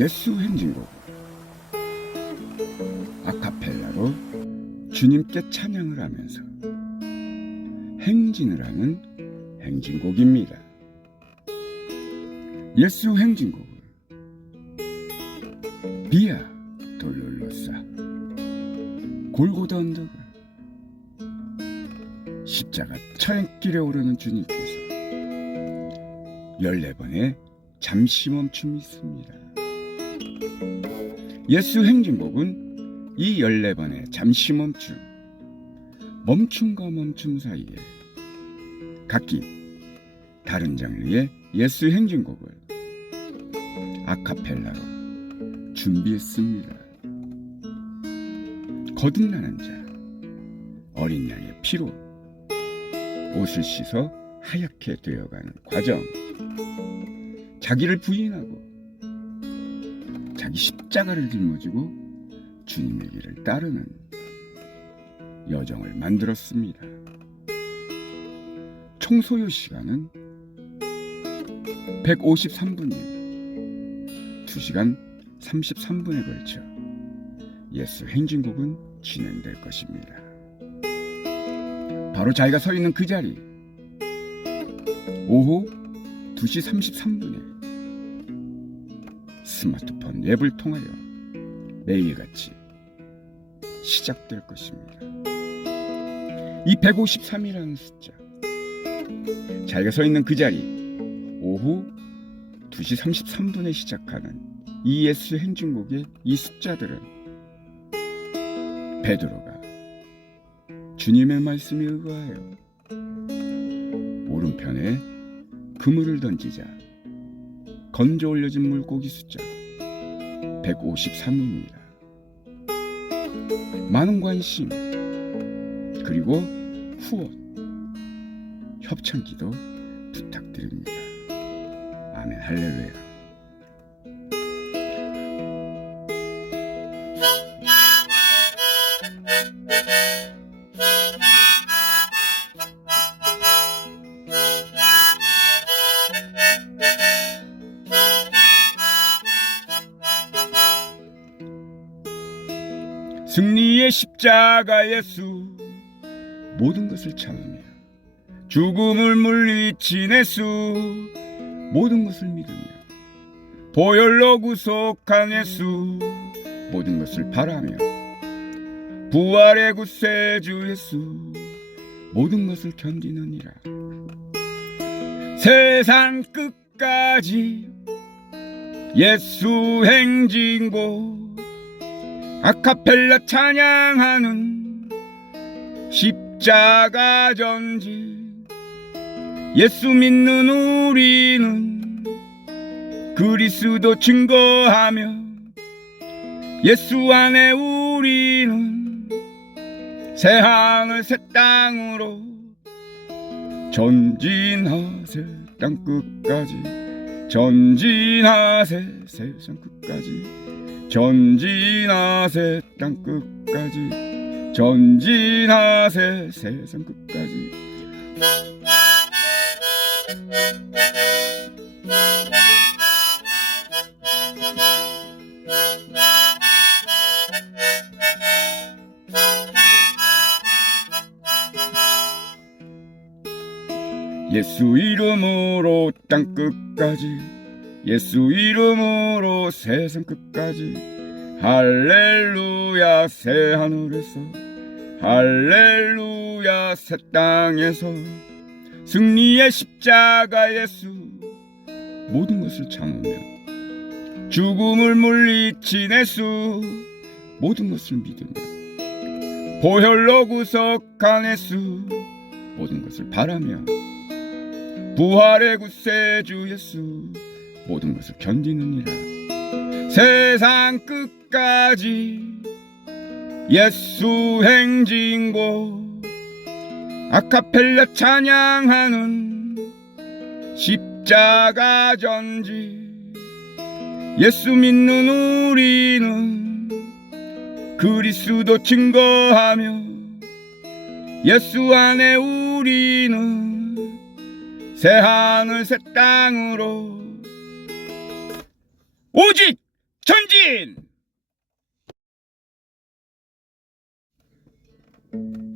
예수 행진곡. 아카펠라로 주님께 찬양을 하면서 행진을 하는 행진곡입니다. 예수 행진곡은 비아 돌롤로사 골고다 언덕을 십자가 처행길에 오르는 주님께서 14번의 잠시 멈춤이 있습니다. 예수 행진곡은 이 14번의 잠시 멈춤, 멈춤과 멈춤 사이에 각기 다른 장르의 예수 행진곡을 아카펠라로 준비했습니다. 거듭나는 자, 어린 양의 피로 옷을 씻어 하얗게 되어가는 과정, 자기를 부인하고 자기 십자가를 짊어지고 주님의 길을 따르는 여정을 만들었습니다. 총 소요 시간은 153분이에요. 2시간 33분에 걸쳐 예수 행진곡은 진행될 것입니다. 바로 자기가 서 있는 그 자리 오후 2시 33분에 스마트폰 앱을 통하여 매일같이 시작될 것입니다. 이 153이라는 숫자, 자기가 서 있는 그 자리, 오후 2시 33분에 시작하는 이 예수 행진곡의 이 숫자들은 베드로가 주님의 말씀에 의거하여 오른편에 그물을 던지자 건져 올려진 물고기 숫자 153입니다. 많은 관심 그리고 후원 협찬기도 부탁드립니다. 아멘 할렐루야. 승리의 십자가 예수 모든 것을 참으며 죽음을 물리친 예수 모든 것을 믿으며 보혈로 구속한 예수 모든 것을 바라며 부활의 구세주 예수 모든 것을 견디느니라. 세상 끝까지 예수 행진곡 아카펠라 찬양하는 십 자가 전진 예수 믿는 우리는 그리스도 증거하며 예수 안에 우리는 새 하늘 새 땅으로 전진하세 땅 끝까지. 전진하세 세상 끝까지. 전진하세 땅 끝까지 전진하세 세상 끝까지. 예수 이름으로 땅 끝까지 예수 이름으로 세상 끝까지. 할렐루야 새 하늘에서 할렐루야 새 땅에서 승리의 십자가 예수. 모든 것을 참으며 죽음을 물리친 예수. 모든 것을 믿으며 보혈로 구속한 예수. 모든 것을 바라며 부활의 구세주 예수. 모든 것을 견디느니라. 세상 끝까지 예수 행진고 아카펠라 찬양하는 십자가 전지 예수 믿는 우리는 그리스도 증거하며 예수 안에 우리는 새 하늘 새 땅으로 오직 전진! 깊도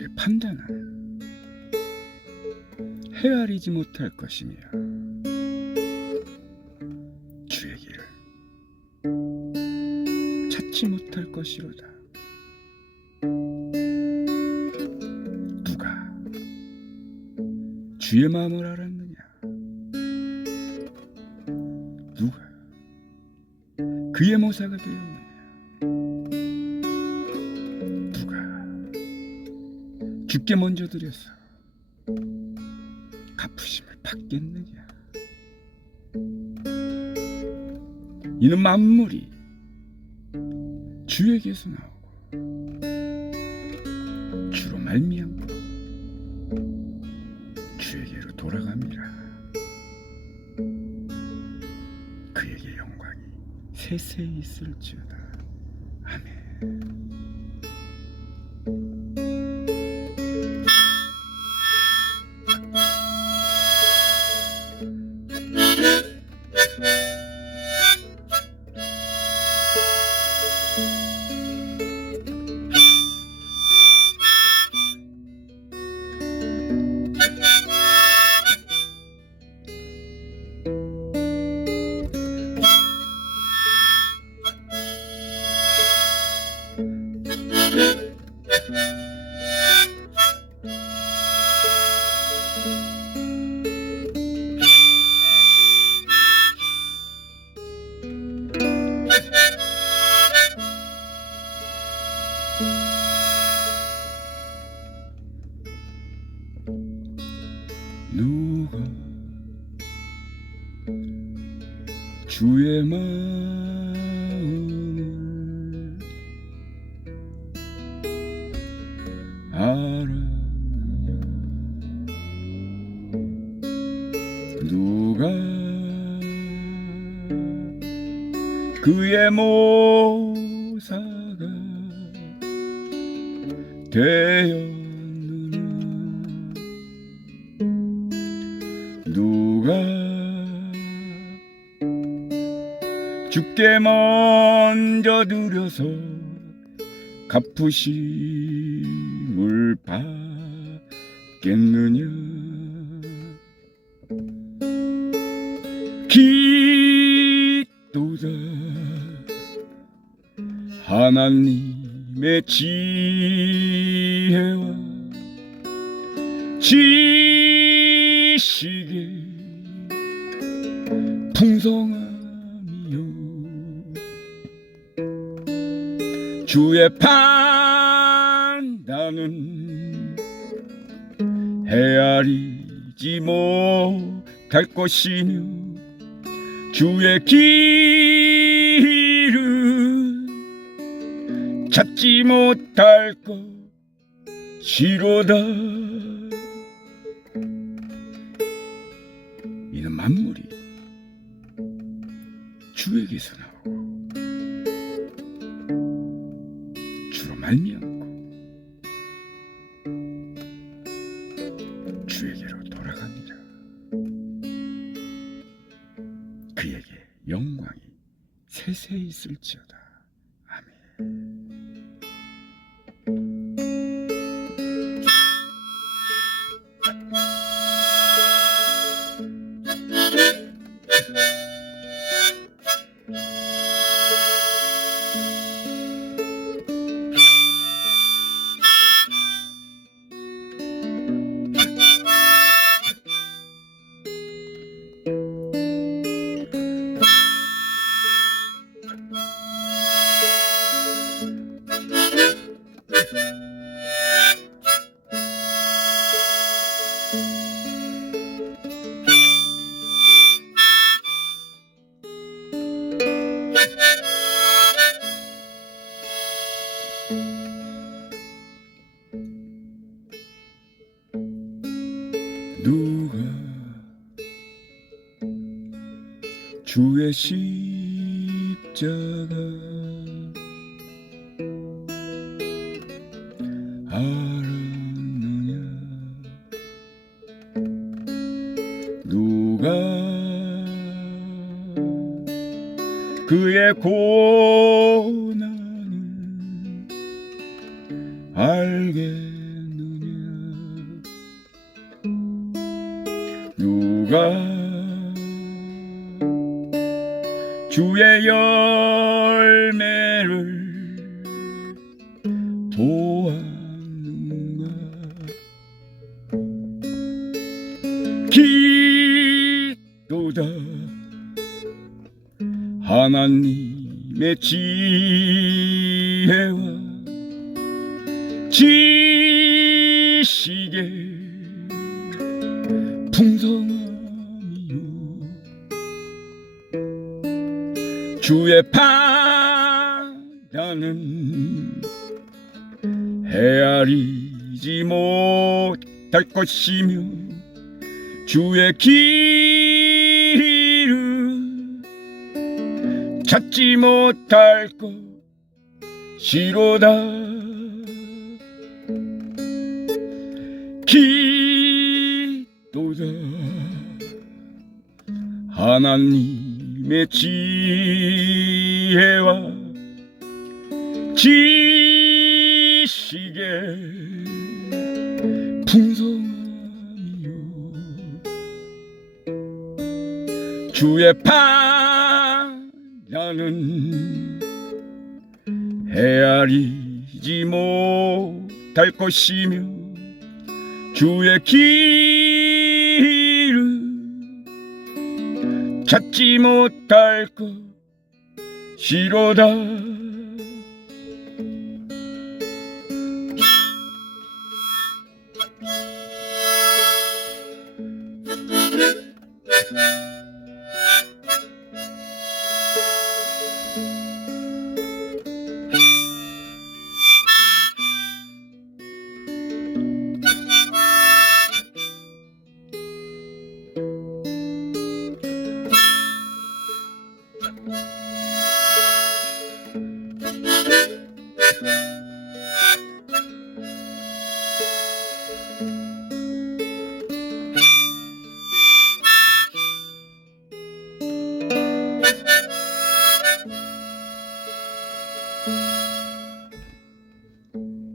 주의 판단은 헤아리지 못할 것이며 주의 길을 찾지 못할 것이로다. 누가 주의 마음을 알았느냐? 누가 그의 모사가 되었느냐? 죽게 먼저 드려서 갚으심을 받겠느냐? 이는 만물이 주에게서 나오고 주로 말미암고 주에게로 돌아갑니다. 그에게 영광이 세세히 있을지어다. 아멘. 주의 마음을 알았느냐 누가 그의 모사가 되었느냐? 누가 죽게 먼저 들여서 갚으심을 받겠느냐? 기도다 하나님의 지혜와 지식의 풍성함 주의 판단은 헤아리지 못할 것이며 주의 길은 찾지 못할 것이로다. 이는 만물이 주에게서 나 누가 주의 십자가 알았느냐? 누가 그의 고난을 알겠느냐? 누가 주의 열매를 하나님의 지혜와 지식에 풍성함이요. 주의 판단은 헤아리지 못할 것이며 주의 길 찾지 못할 것이로다. 기도다 하나님의 지혜와 지식의 풍성함이요 주의 판 단은 헤아리지 못할 것이며 주의 길을 찾지 못할 것이로다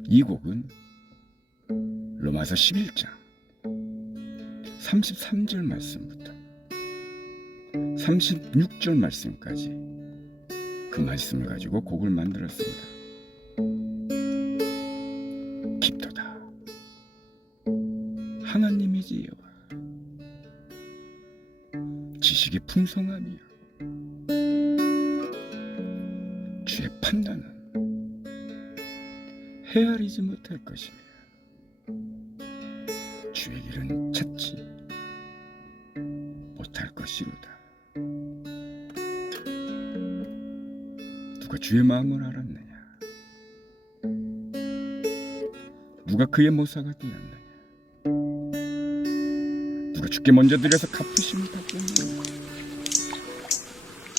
이 곡은 로마서 11장 33절 말씀부터 36절 말씀까지 그 말씀을 가지고 곡을 만들었습니다. 헤아리지 못할 것이며 주의 길은 찾지 못할 것이로다. 누가 주의 마음을 알았느냐? 누가 그의 모사가 되었느냐? 누가 주께 먼저 들여서 갚으심을 받겠느냐?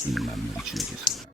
이 만물이 주에게서